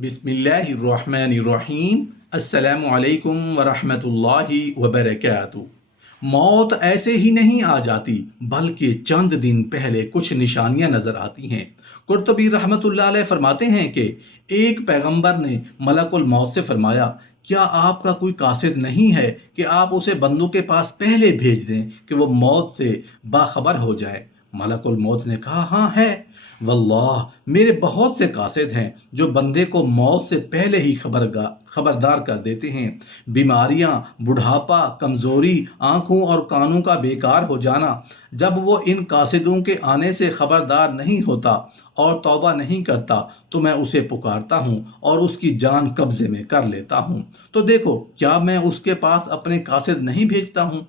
بسم اللہ الرحمن الرحیم۔ السلام علیکم ورحمۃ اللہ وبرکاتہ۔ موت ایسے ہی نہیں آ جاتی بلکہ چند دن پہلے کچھ نشانیاں نظر آتی ہیں۔ قرطبی رحمۃ اللہ علیہ فرماتے ہیں کہ ایک پیغمبر نے ملک الموت سے فرمایا، کیا آپ کا کوئی قاصد نہیں ہے کہ آپ اسے بندوں کے پاس پہلے بھیج دیں کہ وہ موت سے باخبر ہو جائے؟ ملک الموت نے کہا، ہاں ہے واللہ، میرے بہت سے قاصد ہیں جو بندے کو موت سے پہلے ہی خبردار کر دیتے ہیں۔ بیماریاں، بڑھاپا، کمزوری، آنکھوں اور کانوں کا بیکار ہو جانا، جب وہ ان قاصدوں کے آنے سے خبردار نہیں ہوتا اور توبہ نہیں کرتا تو میں اسے پکارتا ہوں اور اس کی جان قبضے میں کر لیتا ہوں۔ تو دیکھو، کیا میں اس کے پاس اپنے قاصد نہیں بھیجتا ہوں؟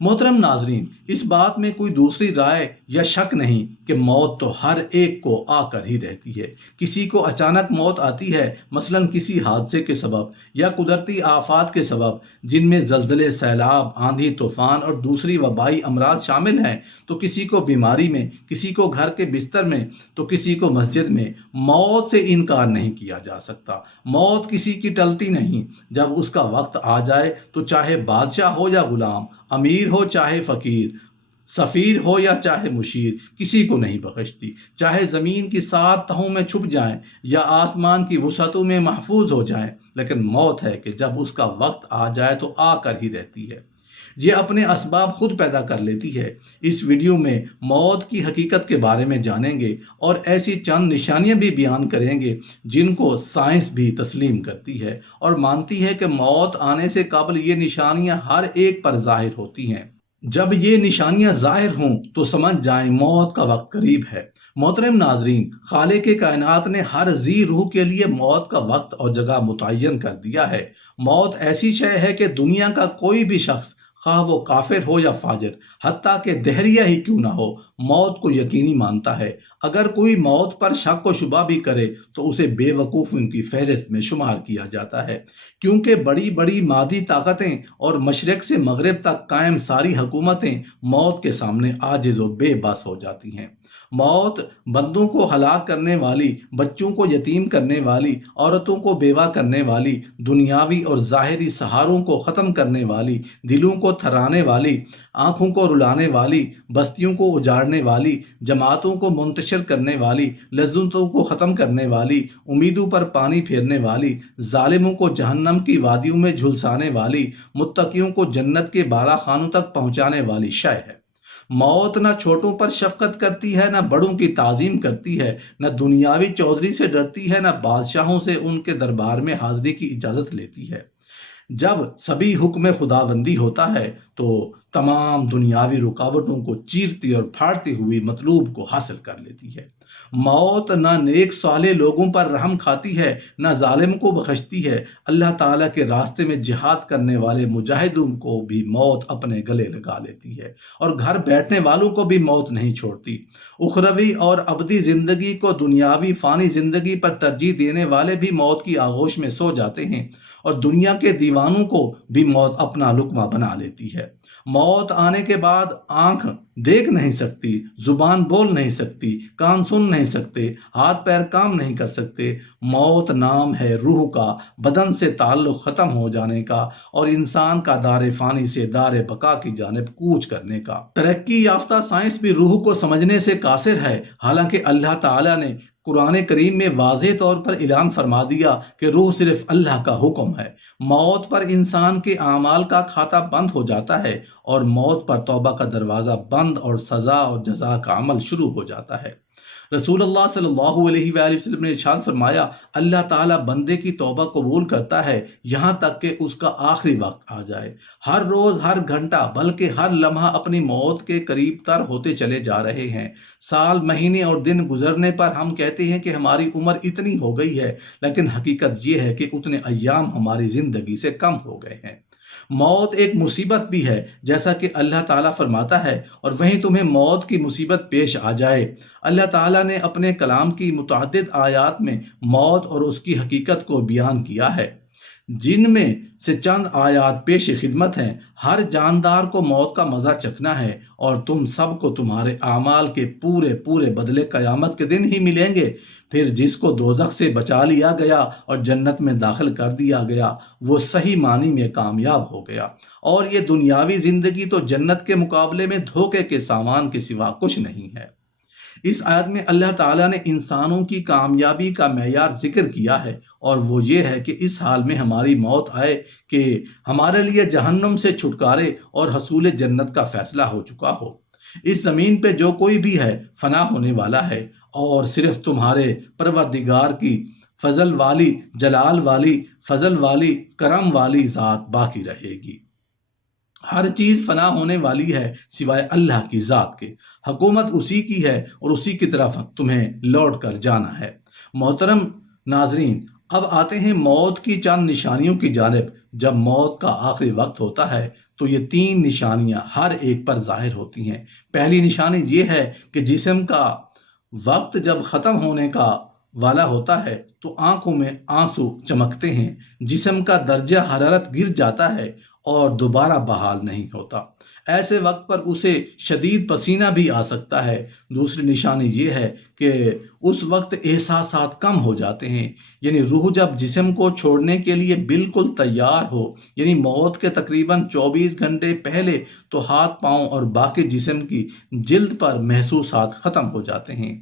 محترم ناظرین، اس بات میں کوئی دوسری رائے یا شک نہیں کہ موت تو ہر ایک کو آ کر ہی رہتی ہے۔ کسی کو اچانک موت آتی ہے، مثلا کسی حادثے کے سبب یا قدرتی آفات کے سبب، جن میں زلزلے، سیلاب، آندھی، طوفان اور دوسری وبائی امراض شامل ہیں۔ تو کسی کو بیماری میں، کسی کو گھر کے بستر میں، تو کسی کو مسجد میں۔ موت سے انکار نہیں کیا جا سکتا۔ موت کسی کی ٹلتی نہیں۔ جب اس کا وقت آ جائے تو چاہے بادشاہ ہو یا غلام، امیر ہو چاہے فقیر، سفیر ہو یا چاہے مشیر، کسی کو نہیں بخشتی۔ چاہے زمین کی 7 تہوں میں چھپ جائیں یا آسمان کی وسعتوں میں محفوظ ہو جائیں، لیکن موت ہے کہ جب اس کا وقت آ جائے تو آ کر ہی رہتی ہے۔ یہ اپنے اسباب خود پیدا کر لیتی ہے۔ اس ویڈیو میں موت کی حقیقت کے بارے میں جانیں گے اور ایسی چند نشانیاں بھی بیان کریں گے جن کو سائنس بھی تسلیم کرتی ہے اور مانتی ہے کہ موت آنے سے قبل یہ نشانیاں ہر ایک پر ظاہر ہوتی ہیں۔ جب یہ نشانیاں ظاہر ہوں تو سمجھ جائیں موت کا وقت قریب ہے۔ محترم ناظرین، خالق کائنات نے ہر ذی روح کے لیے موت کا وقت اور جگہ متعین کر دیا ہے۔ موت ایسی شے ہے کہ دنیا کا کوئی بھی شخص، خواہ وہ کافر ہو یا فاجر، حتیٰ کہ دہریہ ہی کیوں نہ ہو، موت کو یقینی مانتا ہے۔ اگر کوئی موت پر شک و شبہ بھی کرے تو اسے بے وقوفوں کی فہرست میں شمار کیا جاتا ہے، کیونکہ بڑی بڑی مادی طاقتیں اور مشرق سے مغرب تک قائم ساری حکومتیں موت کے سامنے عاجز و بے بس ہو جاتی ہیں۔ موت بندوں کو ہلاک کرنے والی، بچوں کو یتیم کرنے والی، عورتوں کو بیوہ کرنے والی، دنیاوی اور ظاہری سہاروں کو ختم کرنے والی، دلوں کو تھرانے والی، آنکھوں کو رلانے والی، بستیوں کو اجاڑنے والی، جماعتوں کو منتشر کرنے والی، لذتوں کو ختم کرنے والی، امیدوں پر پانی پھیرنے والی، ظالموں کو جہنم کی وادیوں میں جھلسانے والی، متقیوں کو جنت کے بالا خانوں تک پہنچانے والی شے ہے۔ موت نہ چھوٹوں پر شفقت کرتی ہے، نہ بڑوں کی تعظیم کرتی ہے، نہ دنیاوی چودھری سے ڈرتی ہے، نہ بادشاہوں سے ان کے دربار میں حاضری کی اجازت لیتی ہے۔ جب سبھی حکم خداوندی ہوتا ہے تو تمام دنیاوی رکاوٹوں کو چیرتی اور پھاڑتی ہوئی مطلوب کو حاصل کر لیتی ہے۔ موت نہ نیک صالح لوگوں پر رحم کھاتی ہے، نہ ظالم کو بخشتی ہے۔ اللہ تعالیٰ کے راستے میں جہاد کرنے والے مجاہدوں کو بھی موت اپنے گلے لگا لیتی ہے، اور گھر بیٹھنے والوں کو بھی موت نہیں چھوڑتی۔ اخروی اور ابدی زندگی کو دنیاوی فانی زندگی پر ترجیح دینے والے بھی موت کی آغوش میں سو جاتے ہیں، اور دنیا کے دیوانوں کو بھی موت اپنا لقمہ بنا لیتی ہے۔ موت آنے کے بعد آنکھ دیکھ نہیں سکتی، زبان بول نہیں سکتی، کان سن نہیں سکتے، ہاتھ پیر کام نہیں کر سکتے۔ موت نام ہے روح کا، بدن سے تعلق ختم ہو جانے کا اور انسان کا دار فانی سے دار بقا کی جانب کوچ کرنے کا۔ ترقی یافتہ سائنس بھی روح کو سمجھنے سے قاصر ہے، حالانکہ اللہ تعالیٰ نے قرآن کریم میں واضح طور پر اعلان فرما دیا کہ روح صرف اللہ کا حکم ہے۔ موت پر انسان کے اعمال کا کھاتہ بند ہو جاتا ہے، اور موت پر توبہ کا دروازہ بند اور سزا اور جزا کا عمل شروع ہو جاتا ہے۔ رسول اللہ صلی اللہ علیہ وآلہ وسلم نے ارشاد فرمایا، اللہ تعالیٰ بندے کی توبہ قبول کرتا ہے یہاں تک کہ اس کا آخری وقت آ جائے۔ ہر روز، ہر گھنٹہ، بلکہ ہر لمحہ اپنی موت کے قریب تر ہوتے چلے جا رہے ہیں۔ سال، مہینے اور دن گزرنے پر ہم کہتے ہیں کہ ہماری عمر اتنی ہو گئی ہے، لیکن حقیقت یہ ہے کہ اتنے ایام ہماری زندگی سے کم ہو گئے ہیں۔ موت ایک مصیبت بھی ہے، جیسا کہ اللہ تعالیٰ فرماتا ہے، اور وہیں تمہیں موت کی مصیبت پیش آ جائے۔ اللہ تعالیٰ نے اپنے کلام کی متعدد آیات میں موت اور اس کی حقیقت کو بیان کیا ہے۔ جن میں سے چند آیات پیش خدمت ہیں۔ ہر جاندار کو موت کا مزہ چکھنا ہے اور تم سب کو تمہارے اعمال کے پورے پورے بدلے قیامت کے دن ہی ملیں گے۔ پھر جس کو دوزخ سے بچا لیا گیا اور جنت میں داخل کر دیا گیا وہ صحیح معنی میں کامیاب ہو گیا، اور یہ دنیاوی زندگی تو جنت کے مقابلے میں دھوکے کے سامان کے سوا کچھ نہیں ہے۔ اس آیت میں اللہ تعالیٰ نے انسانوں کی کامیابی کا معیار ذکر کیا ہے، اور وہ یہ ہے کہ اس حال میں ہماری موت آئے کہ ہمارے لیے جہنم سے چھٹکارے اور حصول جنت کا فیصلہ ہو چکا ہو۔ اس زمین پہ جو کوئی بھی ہے فنا ہونے والا ہے، اور صرف تمہارے پروردگار کی فضل والی، جلال والی، فضل والی، کرم والی ذات باقی رہے گی۔ ہر چیز فنا ہونے والی ہے سوائے اللہ کی ذات کے۔ حکومت اسی کی ہے اور اسی کی طرف تمہیں لوٹ کر جانا ہے۔ محترم ناظرین، اب آتے ہیں موت کی چند نشانیوں کی جانب۔ جب موت کا آخری وقت ہوتا ہے تو یہ تین نشانیاں ہر ایک پر ظاہر ہوتی ہیں۔ پہلی نشانی یہ ہے کہ جسم کا وقت جب ختم ہونے کا والا ہوتا ہے تو آنکھوں میں آنسو چمکتے ہیں، جسم کا درجہ حرارت گر جاتا ہے اور دوبارہ بحال نہیں ہوتا۔ ایسے وقت پر اسے شدید پسینہ بھی آ سکتا ہے۔ دوسری نشانی یہ ہے کہ اس وقت احساسات کم ہو جاتے ہیں، یعنی روح جب جسم کو چھوڑنے کے لیے بالکل تیار ہو، یعنی موت کے تقریباً 24 گھنٹے پہلے تو ہاتھ پاؤں اور باقی جسم کی جلد پر محسوسات ختم ہو جاتے ہیں،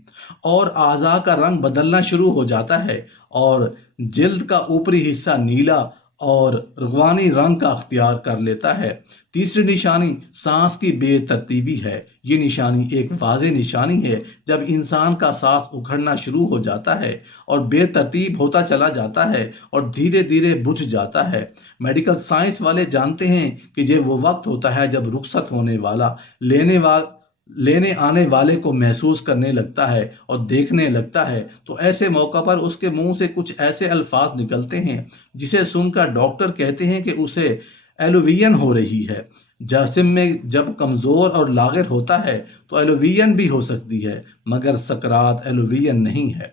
اور اعضاء کا رنگ بدلنا شروع ہو جاتا ہے، اور جلد کا اوپری حصہ نیلا اور رغوانی رنگ کا اختیار کر لیتا ہے۔ تیسری نشانی سانس کی بے ترتیبی ہے۔ یہ نشانی ایک واضح نشانی ہے جب انسان کا سانس اکھڑنا شروع ہو جاتا ہے اور بے ترتیب ہوتا چلا جاتا ہے اور دھیرے دھیرے بجھ جاتا ہے۔ میڈیکل سائنس والے جانتے ہیں کہ یہ وہ وقت ہوتا ہے جب رخصت ہونے والا لینے آنے والے کو محسوس کرنے لگتا ہے اور دیکھنے لگتا ہے، تو ایسے موقع پر اس کے منہ سے کچھ ایسے الفاظ نکلتے ہیں جسے سن کر ڈاکٹر کہتے ہیں کہ اسے ایلووین ہو رہی ہے۔ جسم میں جب کمزور اور لاغر ہوتا ہے تو ایلووین بھی ہو سکتی ہے، مگر سکرات ایلووین نہیں ہے۔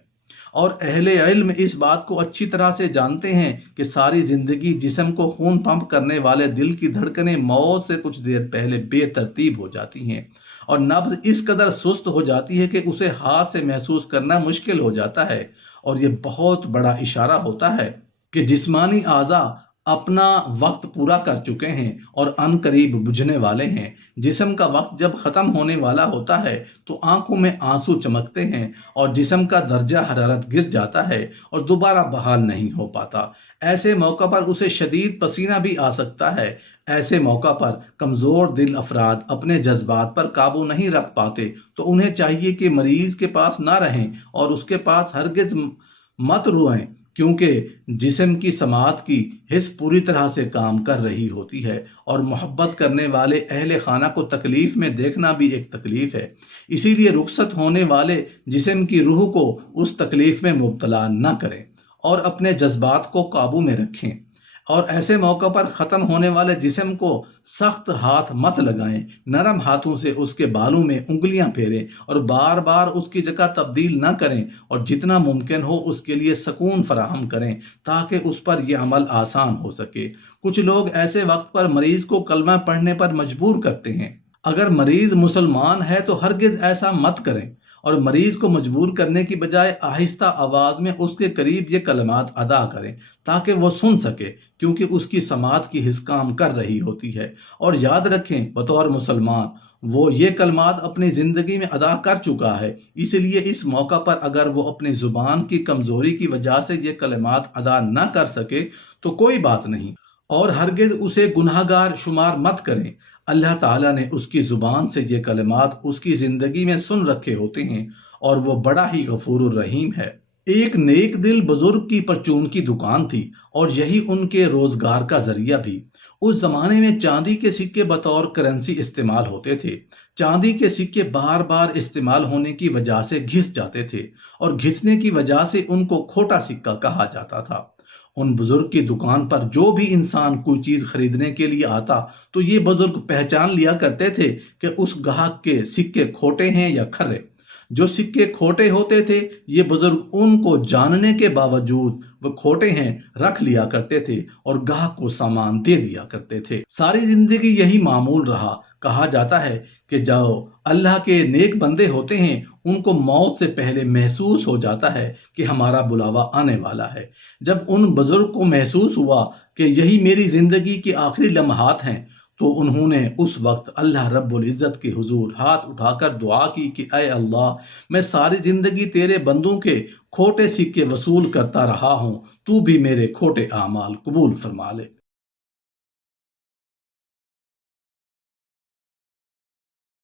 اور اہل علم اس بات کو اچھی طرح سے جانتے ہیں کہ ساری زندگی جسم کو خون پمپ کرنے والے دل کی دھڑکنیں موت سے کچھ دیر پہلے بے ترتیب ہو جاتی ہیں، اور نبض اس قدر سست ہو جاتی ہے کہ اسے ہاتھ سے محسوس کرنا مشکل ہو جاتا ہے، اور یہ بہت بڑا اشارہ ہوتا ہے کہ جسمانی اعضاء اپنا وقت پورا کر چکے ہیں اور ان قریب بجھنے والے ہیں۔ جسم کا وقت جب ختم ہونے والا ہوتا ہے تو آنکھوں میں آنسو چمکتے ہیں اور جسم کا درجہ حرارت گر جاتا ہے اور دوبارہ بحال نہیں ہو پاتا۔ ایسے موقع پر اسے شدید پسینہ بھی آ سکتا ہے۔ ایسے موقع پر کمزور دل افراد اپنے جذبات پر قابو نہیں رکھ پاتے، تو انہیں چاہیے کہ مریض کے پاس نہ رہیں اور اس کے پاس ہرگز مت روئیں، کیونکہ جسم کی سماعت کی حس پوری طرح سے کام کر رہی ہوتی ہے، اور محبت کرنے والے اہل خانہ کو تکلیف میں دیکھنا بھی ایک تکلیف ہے۔ اسی لیے رخصت ہونے والے جسم کی روح کو اس تکلیف میں مبتلا نہ کریں اور اپنے جذبات کو قابو میں رکھیں، اور ایسے موقع پر ختم ہونے والے جسم کو سخت ہاتھ مت لگائیں۔ نرم ہاتھوں سے اس کے بالوں میں انگلیاں پھیریں اور بار بار اس کی جگہ تبدیل نہ کریں، اور جتنا ممکن ہو اس کے لیے سکون فراہم کریں تاکہ اس پر یہ عمل آسان ہو سکے۔ کچھ لوگ ایسے وقت پر مریض کو کلمہ پڑھنے پر مجبور کرتے ہیں۔ اگر مریض مسلمان ہے تو ہرگز ایسا مت کریں، اور مریض کو مجبور کرنے کی بجائے آہستہ آواز میں اس کے قریب یہ کلمات ادا کریں تاکہ وہ سن سکے، کیونکہ اس کی سماعت کی حس کام کر رہی ہوتی ہے۔ اور یاد رکھیں بطور مسلمان وہ یہ کلمات اپنی زندگی میں ادا کر چکا ہے، اس لیے اس موقع پر اگر وہ اپنی زبان کی کمزوری کی وجہ سے یہ کلمات ادا نہ کر سکے تو کوئی بات نہیں، اور ہرگز اسے گناہگار شمار مت کریں۔ اللہ تعالیٰ نے اس کی زبان سے یہ کلمات اس کی زندگی میں سن رکھے ہوتے ہیں، اور وہ بڑا ہی غفور الرحیم ہے۔ ایک نیک دل بزرگ کی پرچون کی دکان تھی، اور یہی ان کے روزگار کا ذریعہ بھی۔ اس زمانے میں چاندی کے سکے بطور کرنسی استعمال ہوتے تھے۔ چاندی کے سکے بار بار استعمال ہونے کی وجہ سے گھس جاتے تھے، اور گھسنے کی وجہ سے ان کو کھوٹا سکہ کہا جاتا تھا۔ ان بزرگ کی دکان پر جو بھی انسان کوئی چیز خریدنے کے لیے آتا تو یہ بزرگ پہچان لیا کرتے تھے کہ اس گاہک کے سکے کھوٹے ہیں یا کھرے۔ جو سکے کھوٹے ہوتے تھے یہ بزرگ ان کو جاننے کے باوجود وہ کھوٹے ہیں رکھ لیا کرتے تھے اور گاہک کو سامان دے دیا کرتے تھے۔ ساری زندگی یہی معمول رہا۔ کہا جاتا ہے کہ جو اللہ کے نیک بندے ہوتے ہیں ان کو موت سے پہلے محسوس ہو جاتا ہے کہ ہمارا بلاوا آنے والا ہے۔ جب ان بزرگ کو محسوس ہوا کہ یہی میری زندگی کے آخری لمحات ہیں تو انہوں نے اس وقت اللہ رب العزت کے حضور ہاتھ اٹھا کر دعا کی کہ اے اللہ، میں ساری زندگی تیرے بندوں کے کھوٹے سکے وصول کرتا رہا ہوں، تو بھی میرے کھوٹے اعمال قبول فرما لے۔